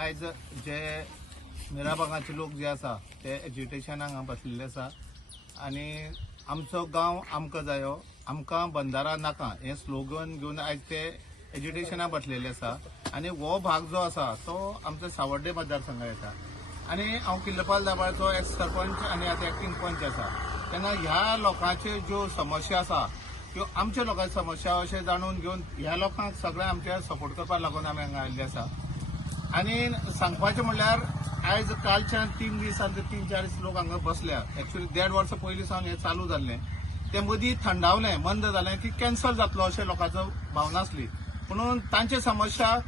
आयज जे मिराबागाचे लोक जे आसा ते एज्युटेशनाक हांगा बसलेले आसा आनी आमचो गांव आमकां जायो, आमकां बंधारा नाका हे स्लोगन घेवन आयज ते एज्युटेशनाक बसलेले आसा आनी हो भाग जो आसा तो आमच्या सावर्डे मतदारसंघात येता आनी हांव किल्लपाल दाबाळचो एक्स सरपंच आनी आतां एक्टींग पंच आसा तेन्ना ह्या लोकांच्यो ज्यो समस्या आसा त्यो आमच्या लोकांची समस्या अशें जाणून घेवन ह्या लोकांक सगळ्या आमच्या सपोर्ट करपाक लागून आमी हांगा आयिल्ले आसा आनी सांगपाचें म्हणल्यार आयज कालच्यान 3 दीस आनी 3-4 दीस लोक हांगा बसल्या एक्चुअली 1.5 वर्स पयलीं सावन हें चालू जाल्लें तें मदीं थंडावलें बंद जालें की कॅन्सल जातलो अशें लोकांचो भावना आसली म्हणून तांचे समस्या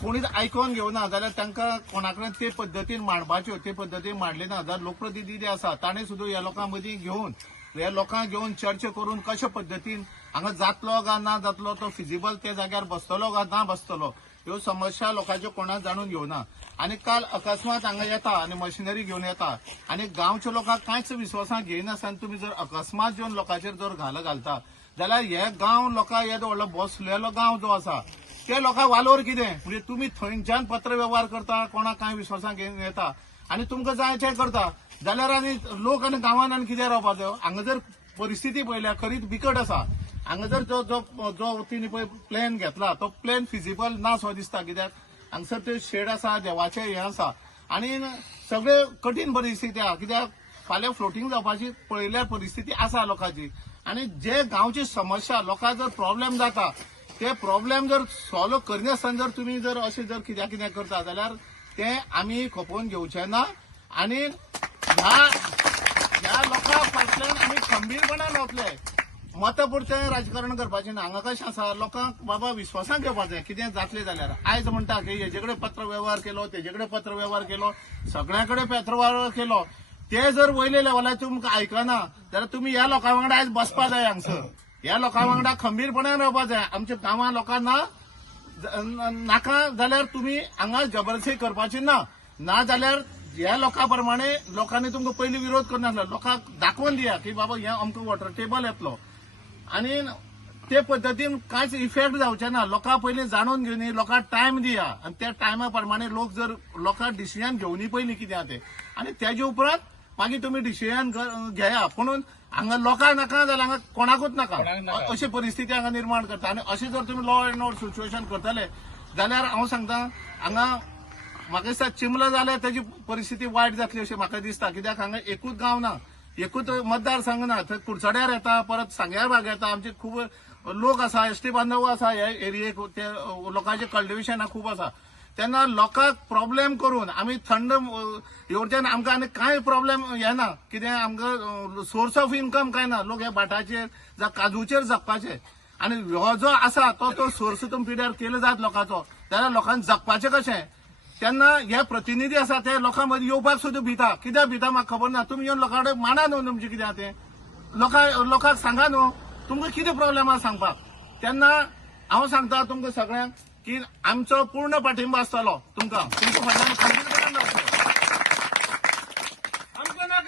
कोणीच आयकोन घेवना जाल्यार तांकां कोणाकडेन ते पद्दतीन मांडपाच्यो ते पद्दतीन मांडले ना जाल्यार लोकप्रतिनिधी आसा ताणें सुद्दां ह्या लोकां मदीं घेवन ह्या लोकांक घेवन चर्चा करून कशे पद्दतीन हांगा जातलो काय ना जातलो तो फिजिबल त्या जाग्यार बसतलो काय ना बसतलो ह्यो समस्या लोकांच्यो कोणाक जाणून घेवना आनी काल अकस्मात हांगा येता आनी मशिनरी घेवन येता आनी गांवच्या लोकांक कांयच विश्वासाक घेयनासतना तुमी जर अकस्मात येवन लोकांचेर जर घालता जाल्यार हे गांव लोकांक येदो व्हडलो बसलेलो गांव जो आसा ते लोकांक वालोर कितें म्हणजे तुमी थंयच्यान पत्र व्यवहार करता कोणाक कांय विश्वासाक घेवन येता आनी तुमकां जाय तें करता जाल्यार आनी लोक आनी गांवांत आनी कितें रावपाचो हांगा जर परिस्थिती पळयल्यार खरीच बिकट आसा हांगा जर जो तिणी पळय प्लॅन घेतला तो प्लॅन फिजिबल ना सो दिसता कित्याक हांगसर ते शेड आसा देवाचें हें आसा आनी सगळे कठीण परिस्थिती आहा कित्याक फाल्यां फ्लोटींग जावपाची पळयल्यार परिस्थिती आसा लोकांची आनी जे गांवची समस्या लोकांक जर प्रॉब्लेम जाता ते प्रॉब्लेम जर सॉल्व करनासतना जर तुमी जर अशें जर कितें करता जाल्यार ते आमी खपोवन घेवचे ना आनी ह्या लोकांक फाटल्यान आमी खंबीरपणान रावतले मतपुरतें राजकारण करपाचें ना हांगा कशें आसा लोकांक बाबा विश्वासाक घेवपाचें कितें जातलें जाल्यार आयज म्हणटा की हेजे कडेन पत्र व्यवहार केलो तेजे कडेन पत्र व्यवहार केलो सगळ्या कडेन पत्र व्यवहार केलो ते जर वयले लेवलार तुमकां आयकना जाल्यार तुमी ह्या लोकां वांगडा आयज बसपा जाय हांगसर ह्या लोकां वांगडा खंबीरपणान रावपा जाय आमच्या गांवां लोकांना नाका जाल्यार तुमी हांगा जबरदस्ती करपाची ना जाल्यार ह्या लोकां प्रमाणे लोकांनी तुमकां पयलीं विरोध करनासलो लोकांक दाखोवन दिया की बाबा हें आमकां वॉटर टेबल येतलो आनी ते पद्दतीन कांयच इफेक्ट जावचे ना लोकां पयलीं जाणून घेवनी लोकांक टायम दिया आनी त्या टायमा प्रमाणे लोक जर लोकांक डिसिजन घेवनी पयलीं कितें आहा तें आनी तेजे उपरांत मागीर तुमी डिसिजन घेया पूण हांगा लोकांक नाका जाल्यार हांगा कोणाकूच नाका अशी परिस्थिती हांगा निर्माण करता आनी अशें जर तुमी लॉ एंड ऑर्डर सिच्युएशन करतले जाल्यार हांव सांगता हांगा म्हाका दिसता चिंबलं जाल्यार तेजी परिस्थिती वायट जातली अशें म्हाका दिसता कित्याक हांगा एकूच गांव ना एकूच मतदारसंघ ना थंय कुडचड्यार येता परत सांग्यार भाग येता आमचे खूब लोक आसा एसटी बांधव आसा ह्या एरियेक ते लोकांचे कल्टिवेशन खूब आसा तेन्ना लोकांक प्रॉब्लेम करून आमी थंड येवच्यान आमकां आनी कांय प्रॉब्लेम हे ना कितें आमकां सोर्स ऑफ इन्कम कांय ना लोक हे भाटाचेर जावं काजूचेर जगपाचे आनी हो जो आसा तो सोर्स तुमी पिड्यार केलो जायत लोकांचो जाल्यार लोकांक जगपाचें कशें तेन्ना हे प्रतिनिधी आसा ते लोकां मदीं येवपाक सुद्दां भिता कित्याक भिता म्हाका खबर ना तुमी येवन लोकां कडेन मांडा न्हू तुमचें कितें तें लोकांक सांगा न्हू तुमकां कितें प्रॉब्लेम आसा सांगपाक तेन्ना हांव सांगता तुमकां सगळ्यांक की आमचो पूर्ण पाठिंबा आसतलो तुमकां फाटल्यान खंबीरपणान रावतलो आमकां नाका